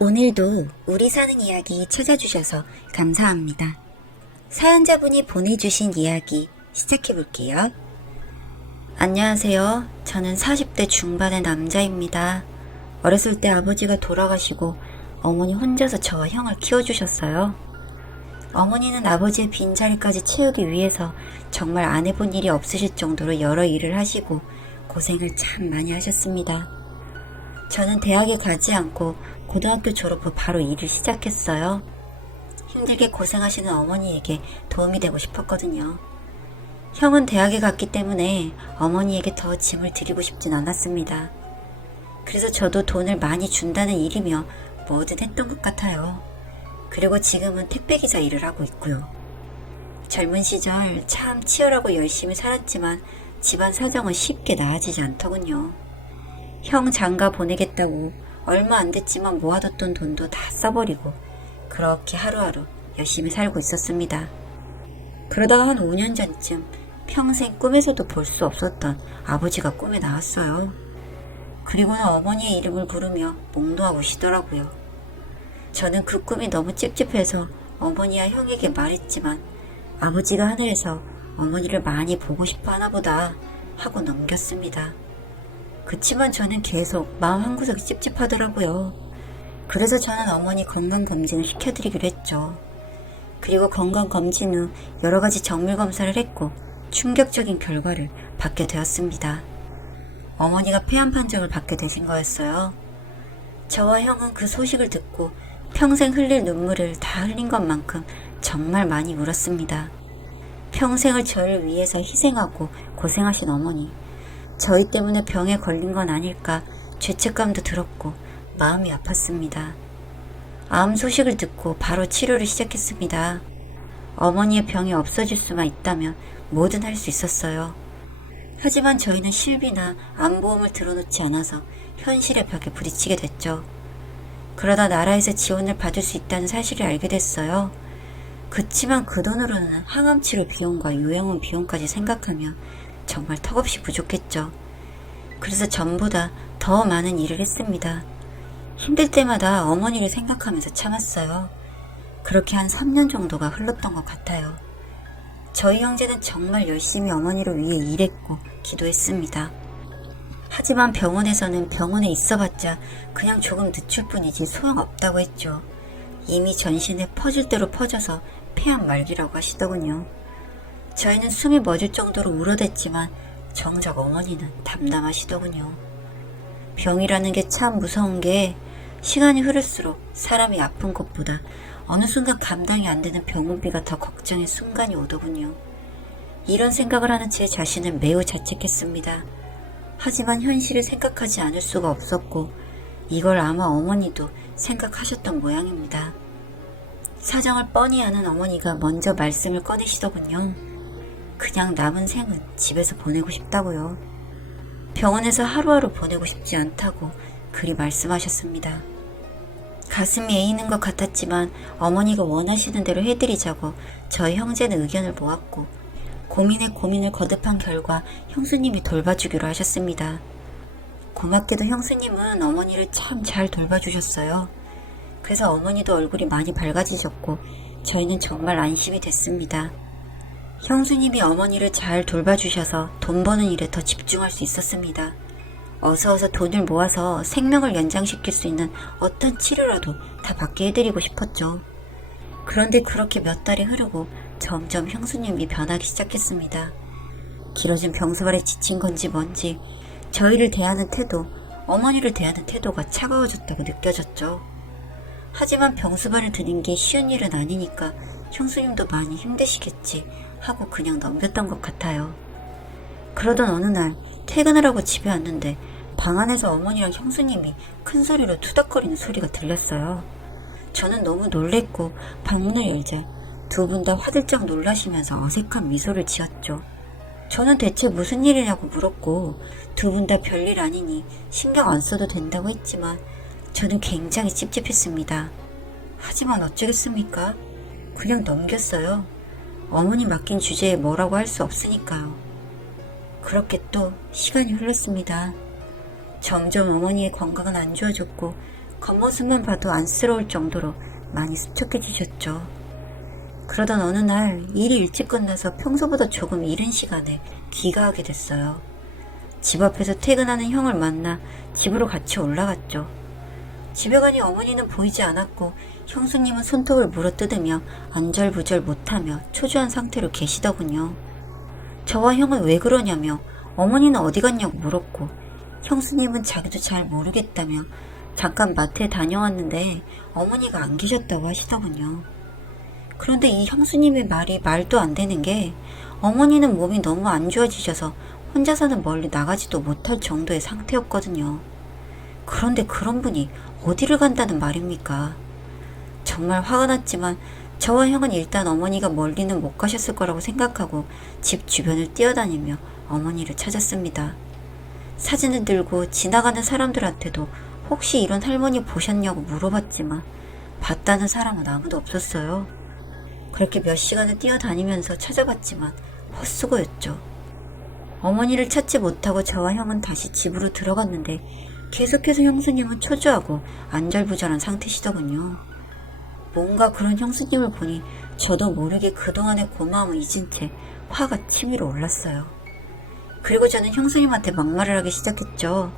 오늘도 우리 사는 이야기 찾아주셔서 감사합니다. 사연자분이 보내주신 이야기 시작해볼게요. 안녕하세요. 저는 40대 중반의 남자입니다. 어렸을 때 아버지가 돌아가시고 어머니 혼자서 저와 형을 키워주셨어요. 어머니는 아버지의 빈자리까지 채우기 위해서 정말 안 해본 일이 없으실 정도로 여러 일을 하시고 고생을 참 많이 하셨습니다. 저는 대학에 가지 않고 고등학교 졸업 후 바로 일을 시작했어요. 힘들게 고생하시는 어머니에게 도움이 되고 싶었거든요. 형은 대학에 갔기 때문에 어머니에게 더 짐을 드리고 싶진 않았습니다. 그래서 저도 돈을 많이 준다는 일이며 뭐든 했던 것 같아요. 그리고 지금은 택배기사 일을 하고 있고요. 젊은 시절 참 치열하고 열심히 살았지만 집안 사정은 쉽게 나아지지 않더군요. 형 장가 보내겠다고 얼마 안 됐지만 모아뒀던 돈도 다 써버리고 그렇게 하루하루 열심히 살고 있었습니다. 그러다가 한 5년 전쯤 평생 꿈에서도 볼 수 없었던 아버지가 꿈에 나왔어요. 그리고는 어머니의 이름을 부르며 몽도하고 쉬더라고요. 저는 그 꿈이 너무 찝찝해서 어머니와 형에게 말했지만 아버지가 하늘에서 어머니를 많이 보고 싶어 하나 보다 하고 넘겼습니다. 그치만 저는 계속 마음 한구석이 찝찝하더라고요. 그래서 저는 어머니 건강검진을 시켜드리기로 했죠. 그리고 건강검진 후 여러가지 정밀검사를 했고 충격적인 결과를 받게 되었습니다. 어머니가 폐암 판정을 받게 되신 거였어요. 저와 형은 그 소식을 듣고 평생 흘릴 눈물을 다 흘린 것만큼 정말 많이 울었습니다. 평생을 저를 위해서 희생하고 고생하신 어머니, 저희 때문에 병에 걸린 건 아닐까 죄책감도 들었고 마음이 아팠습니다. 암 소식을 듣고 바로 치료를 시작했습니다. 어머니의 병이 없어질 수만 있다면 뭐든 할 수 있었어요. 하지만 저희는 실비나 암보험을 들어놓지 않아서 현실의 벽에 부딪히게 됐죠. 그러다 나라에서 지원을 받을 수 있다는 사실을 알게 됐어요. 그치만 그 돈으로는 항암 치료 비용과 요양원 비용까지 생각하면 정말 턱없이 부족했죠. 그래서 전보다 더 많은 일을 했습니다. 힘들 때마다 어머니를 생각하면서 참았어요. 그렇게 한 3년 정도가 흘렀던 것 같아요. 저희 형제는 정말 열심히 어머니를 위해 일했고 기도했습니다. 하지만 병원에서는 병원에 있어봤자 그냥 조금 늦출 뿐이지 소용없다고 했죠. 이미 전신에 퍼질 대로 퍼져서 폐암 말기라고 하시더군요. 저희는 숨이 멎을 정도로 울어댔지만 정작 어머니는 담담하시더군요. 병이라는 게 참 무서운 게 시간이 흐를수록 사람이 아픈 것보다 어느 순간 감당이 안 되는 병원비가 더 걱정의 순간이 오더군요. 이런 생각을 하는 제 자신을 매우 자책했습니다. 하지만 현실을 생각하지 않을 수가 없었고 이걸 아마 어머니도 생각하셨던 모양입니다. 사정을 뻔히 아는 어머니가 먼저 말씀을 꺼내시더군요. 그냥 남은 생은 집에서 보내고 싶다고요. 병원에서 하루하루 보내고 싶지 않다고 그리 말씀하셨습니다. 가슴이 에이는 것 같았지만 어머니가 원하시는 대로 해드리자고 저희 형제는 의견을 모았고 고민에 고민을 거듭한 결과 형수님이 돌봐주기로 하셨습니다. 고맙게도 형수님은 어머니를 참 잘 돌봐주셨어요. 그래서 어머니도 얼굴이 많이 밝아지셨고 저희는 정말 안심이 됐습니다. 형수님이 어머니를 잘 돌봐주셔서 돈 버는 일에 더 집중할 수 있었습니다. 어서 돈을 모아서 생명을 연장시킬 수 있는 어떤 치료라도 다 받게 해드리고 싶었죠. 그런데 그렇게 몇 달이 흐르고 점점 형수님이 변하기 시작했습니다. 길어진 병수발에 지친 건지 뭔지 저희를 대하는 태도, 어머니를 대하는 태도가 차가워졌다고 느껴졌죠. 하지만 병수발을 드는 게 쉬운 일은 아니니까 형수님도 많이 힘드시겠지 하고 그냥 넘겼던 것 같아요. 그러던 어느 날 퇴근을 하고 집에 왔는데 방 안에서 어머니랑 형수님이 큰 소리로 투닥거리는 소리가 들렸어요. 저는 너무 놀랬고 방문을 열자 두 분 다 화들짝 놀라시면서 어색한 미소를 지었죠. 저는 대체 무슨 일이냐고 물었고 두 분 다 별일 아니니 신경 안 써도 된다고 했지만 저는 굉장히 찝찝했습니다. 하지만 어쩌겠습니까? 그냥 넘겼어요. 어머니 맡긴 주제에 뭐라고 할 수 없으니까요. 그렇게 또 시간이 흘렀습니다. 점점 어머니의 건강은 안 좋아졌고 겉모습만 봐도 안쓰러울 정도로 많이 수척해지셨죠. 그러던 어느 날 일이 일찍 끝나서 평소보다 조금 이른 시간에 귀가하게 됐어요. 집 앞에서 퇴근하는 형을 만나 집으로 같이 올라갔죠. 집에 가니 어머니는 보이지 않았고 형수님은 손톱을 물어뜯으며 안절부절 못하며 초조한 상태로 계시더군요. 저와 형은 왜 그러냐며 어머니는 어디 갔냐고 물었고 형수님은 자기도 잘 모르겠다며 잠깐 마트에 다녀왔는데 어머니가 안 계셨다고 하시더군요. 그런데 이 형수님의 말이 말도 안 되는 게 어머니는 몸이 너무 안 좋아지셔서 혼자서는 멀리 나가지도 못할 정도의 상태였거든요. 그런데 그런 분이 어디를 간다는 말입니까? 정말 화가 났지만 저와 형은 일단 어머니가 멀리는 못 가셨을 거라고 생각하고 집 주변을 뛰어다니며 어머니를 찾았습니다. 사진을 들고 지나가는 사람들한테도 혹시 이런 할머니 보셨냐고 물어봤지만 봤다는 사람은 아무도 없었어요. 그렇게 몇 시간을 뛰어다니면서 찾아봤지만 헛수고였죠. 어머니를 찾지 못하고 저와 형은 다시 집으로 들어갔는데 계속해서 형수님은 초조하고 안절부절한 상태시더군요. 뭔가 그런 형수님을 보니 저도 모르게 그동안의 고마움을 잊은 채 화가 치밀어 올랐어요. 그리고 저는 형수님한테 막말을 하기 시작했죠.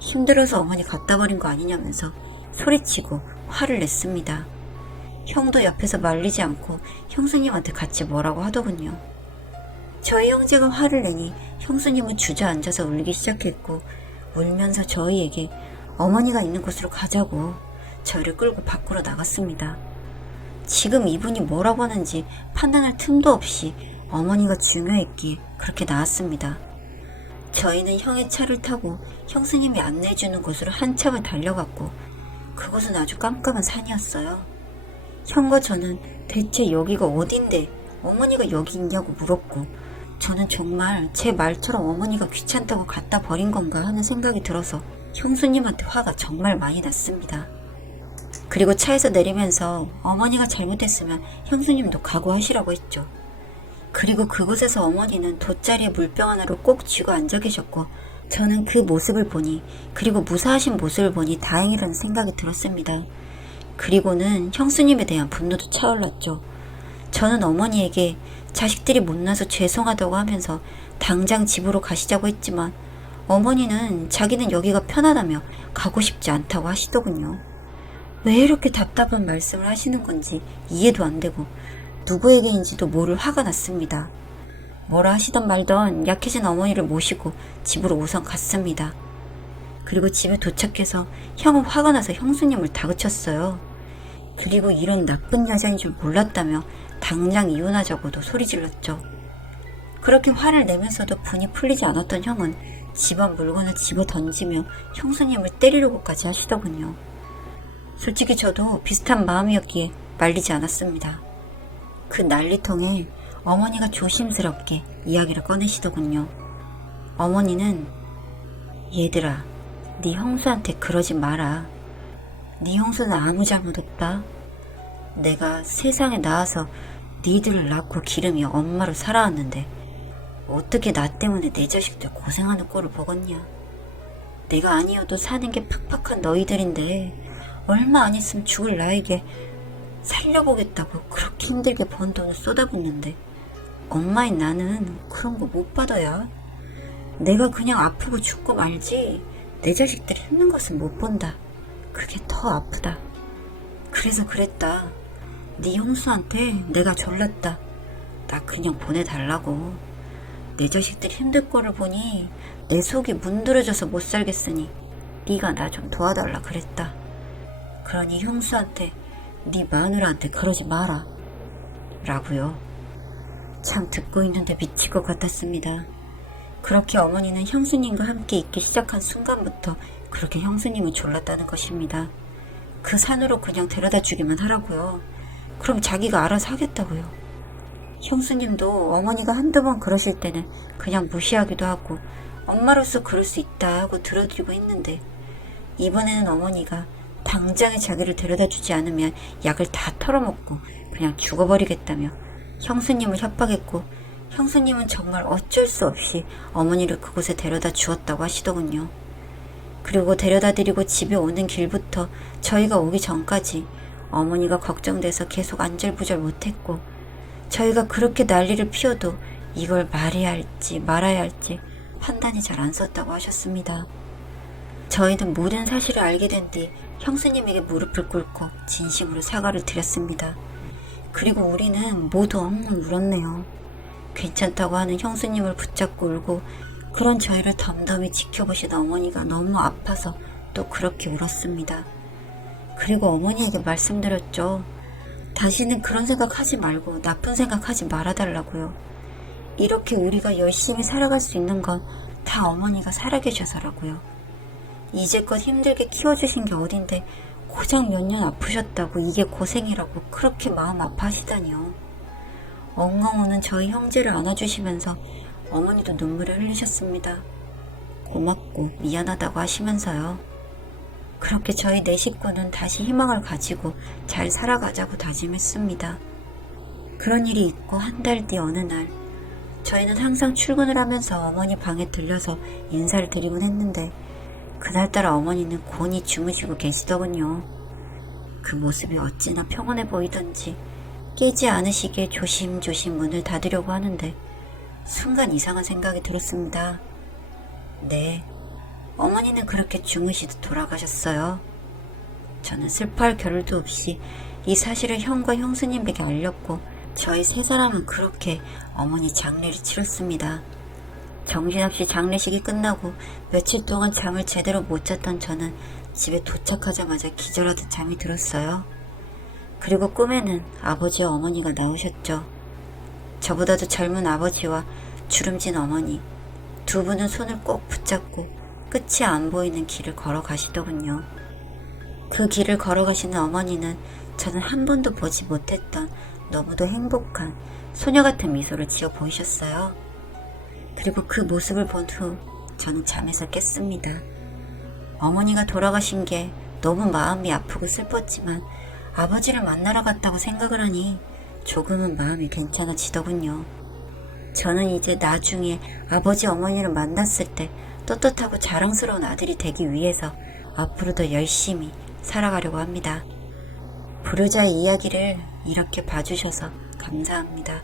힘들어서 어머니 갖다 버린 거 아니냐면서 소리치고 화를 냈습니다. 형도 옆에서 말리지 않고 형수님한테 같이 뭐라고 하더군요. 저희 형제가 화를 내니 형수님은 주저앉아서 울기 시작했고 울면서 저희에게 어머니가 있는 곳으로 가자고 저희를 끌고 밖으로 나갔습니다. 지금 이분이 뭐라고 하는지 판단할 틈도 없이 어머니가 중요했기에 그렇게 나왔습니다. 저희는 형의 차를 타고 형수님이 안내해주는 곳으로 한참을 달려갔고 그곳은 아주 깜깜한 산이었어요. 형과 저는 대체 여기가 어딘데 어머니가 여기 있냐고 물었고 저는 정말 제 말처럼 어머니가 귀찮다고 갖다 버린 건가 하는 생각이 들어서 형수님한테 화가 정말 많이 났습니다. 그리고 차에서 내리면서 어머니가 잘못했으면 형수님도 각오하시라고 했죠. 그리고 그곳에서 어머니는 돗자리에 물병 하나를 꼭 쥐고 앉아 계셨고 저는 그 모습을 보니 그리고 무사하신 모습을 보니 다행이라는 생각이 들었습니다. 그리고는 형수님에 대한 분노도 차올랐죠. 저는 어머니에게 자식들이 못나서 죄송하다고 하면서 당장 집으로 가시자고 했지만 어머니는 자기는 여기가 편하다며 가고 싶지 않다고 하시더군요. 왜 이렇게 답답한 말씀을 하시는 건지 이해도 안 되고 누구에게인지도 모를 화가 났습니다. 뭐라 하시던 말던 약해진 어머니를 모시고 집으로 우선 갔습니다. 그리고 집에 도착해서 형은 화가 나서 형수님을 다그쳤어요. 그리고 이런 나쁜 여자인 줄 몰랐다며 당장 이혼하자고도 소리질렀죠. 그렇게 화를 내면서도 분이 풀리지 않았던 형은 집안 물건을 집어 던지며 형수님을 때리려고까지 하시더군요. 솔직히 저도 비슷한 마음이었기에 말리지 않았습니다. 그 난리통에 어머니가 조심스럽게 이야기를 꺼내시더군요. 어머니는 얘들아, 네 형수한테 그러지 마라. 네 형수는 아무 잘못 없다. 내가 세상에 나와서 니들을 낳고 기르며 엄마로 살아왔는데 어떻게 나 때문에 내 자식들 고생하는 꼴을 보겠냐. 내가 아니어도 사는 게 팍팍한 너희들인데 얼마 안 있으면 죽을 나에게 살려보겠다고 그렇게 힘들게 번 돈을 쏟아붓는데 엄마인 나는 그런 거 못 받아야. 내가 그냥 아프고 죽고 말지 내 자식들이 힘든 것은 못 본다. 그게 더 아프다. 그래서 그랬다. 네 형수한테 내가 졸랐다. 나 그냥 보내달라고. 내 자식들이 힘들 거를 보니 내 속이 문드러져서 못 살겠으니 네가 나 좀 도와달라 그랬다. 그러니 형수한테 네 마누라한테 그러지 마라 라고요. 참 듣고 있는데 미칠 것 같았습니다. 그렇게 어머니는 형수님과 함께 있기 시작한 순간부터 그렇게 형수님을 졸랐다는 것입니다. 그 산으로 그냥 데려다 주기만 하라고요. 그럼 자기가 알아서 하겠다고요. 형수님도 어머니가 한두 번 그러실 때는 그냥 무시하기도 하고 엄마로서 그럴 수 있다 하고 들어드리고 했는데 이번에는 어머니가 당장에 자기를 데려다 주지 않으면 약을 다 털어먹고 그냥 죽어버리겠다며 형수님을 협박했고 형수님은 정말 어쩔 수 없이 어머니를 그곳에 데려다 주었다고 하시더군요. 그리고 데려다 드리고 집에 오는 길부터 저희가 오기 전까지 어머니가 걱정돼서 계속 안절부절 못했고, 저희가 그렇게 난리를 피워도 이걸 말해야 할지 말아야 할지 판단이 잘 안 섰다고 하셨습니다. 저희는 모든 사실을 알게 된 뒤 형수님에게 무릎을 꿇고 진심으로 사과를 드렸습니다. 그리고 우리는 모두 엉엉 울었네요. 괜찮다고 하는 형수님을 붙잡고 울고, 그런 저희를 덤덤히 지켜보신 어머니가 너무 아파서 또 그렇게 울었습니다. 그리고 어머니에게 말씀드렸죠. 다시는 그런 생각하지 말고 나쁜 생각하지 말아달라고요. 이렇게 우리가 열심히 살아갈 수 있는 건 다 어머니가 살아계셔서라고요. 이제껏 힘들게 키워주신 게 어딘데 고작 몇 년 아프셨다고 이게 고생이라고 그렇게 마음 아파하시다니요. 엉엉 우는 저희 형제를 안아주시면서 어머니도 눈물을 흘리셨습니다. 고맙고 미안하다고 하시면서요. 그렇게 저희 네 식구는 다시 희망을 가지고 잘 살아가자고 다짐했습니다. 그런 일이 있고 한 달 뒤 어느 날, 저희는 항상 출근을 하면서 어머니 방에 들려서 인사를 드리곤 했는데, 그날따라 어머니는 곤히 주무시고 계시더군요. 그 모습이 어찌나 평온해 보이던지 깨지 않으시게 조심조심 문을 닫으려고 하는데 순간 이상한 생각이 들었습니다. 네, 어머니는 그렇게 주무시듯 돌아가셨어요. 저는 슬퍼할 겨를도 없이 이 사실을 형과 형수님에게 알렸고, 저희 세 사람은 그렇게 어머니 장례를 치렀습니다. 정신없이 장례식이 끝나고 며칠 동안 잠을 제대로 못 잤던 저는 집에 도착하자마자 기절하듯 잠이 들었어요. 그리고 꿈에는 아버지와 어머니가 나오셨죠. 저보다도 젊은 아버지와 주름진 어머니, 두 분은 손을 꼭 붙잡고 끝이 안 보이는 길을 걸어가시더군요. 그 길을 걸어가시는 어머니는 저는 한 번도 보지 못했던 너무도 행복한 소녀 같은 미소를 지어 보이셨어요. 그리고 그 모습을 본 후 저는 잠에서 깼습니다. 어머니가 돌아가신 게 너무 마음이 아프고 슬펐지만 아버지를 만나러 갔다고 생각을 하니 조금은 마음이 괜찮아지더군요. 저는 이제 나중에 아버지 어머니를 만났을 때 떳떳하고 자랑스러운 아들이 되기 위해서 앞으로 더 열심히 살아가려고 합니다. 불효자의 이야기를 이렇게 봐주셔서 감사합니다.